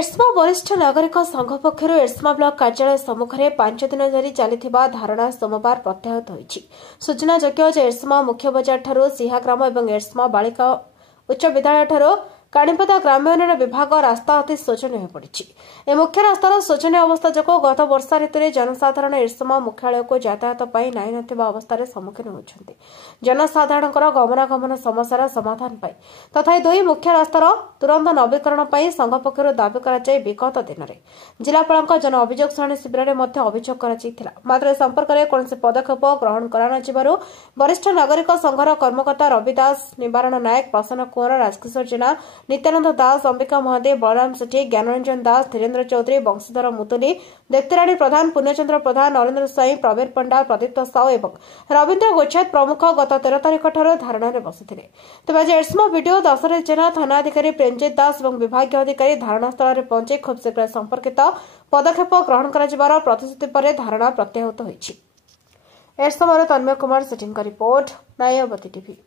एर्समा वरिष्ठ नागरिक संघ पक्षर एर्समा ब्लक कार्यालय सम्मुख में 5 दिन धरी चलता धारणा सोमवार प्रत्याहत होती। सूचनाजोग्य एर्समा मुख्य बजार ठारू सिहाग्राम और एर्समा बालिका उच्च विद्यालय ठारू काणीपदा ग्राम्योन्नयन विभाग रास्ता अति शोचनीय हो पड़ी। ए मुख्य रास्तार शोचनीय अवस्था जो गत वर्षा ऋतु में जनसाधारण एर्समा मुख्यालय को यातायात पाई नाई नथिबा अवस्था सम्मुखीन होती। जनसाधारण गमनागमन समस्यार समाधान पाई तथा दुई मुख्य रास्तार तुरंत नवीकरण पाई संघ पक्षर दाबी कराई विगत दिन में जिलापाल जन अभियोग शुणाणी शिविर में अभियोग कर मात्र संपर्क में कौन पदक्षेप ग्रहण कर वरिष्ठ नागरिक संघर कर्मकर्ता रवि दास, निवारण नायक, प्रसन्न कुंवर, राजकिशोर जेना, नित्यानंद दास, अंबिका महादेव, बलराम सेठी, ज्ञानरंजन दास, धीरेन्द्र चौधरी, वंशीधर मुतुली, दीप्तिराणी प्रधान, पूर्णचंद्र प्रधान, नरेन्द्र साई, प्रवीर पंडा, प्रदीप्त साहू और रवीन्द्र गोच्छाद प्रमुख गत 13 तारिख ठार धारणा बसिथिले। तेज आज एर्समा वीडियो दशरथ जेना, थानाधिकारी प्रेमजित दास और विभागीय अधिकारी धारणा स्थल में पहुंची खूब शीघ्र संपर्कित पदक्षेप ग्रहण कर प्रतिश्रुति पर धारणा प्रत्याहत होती। एर्समा तन्मय कुमार सेठी रिपोर्ट, नायावती टीवी।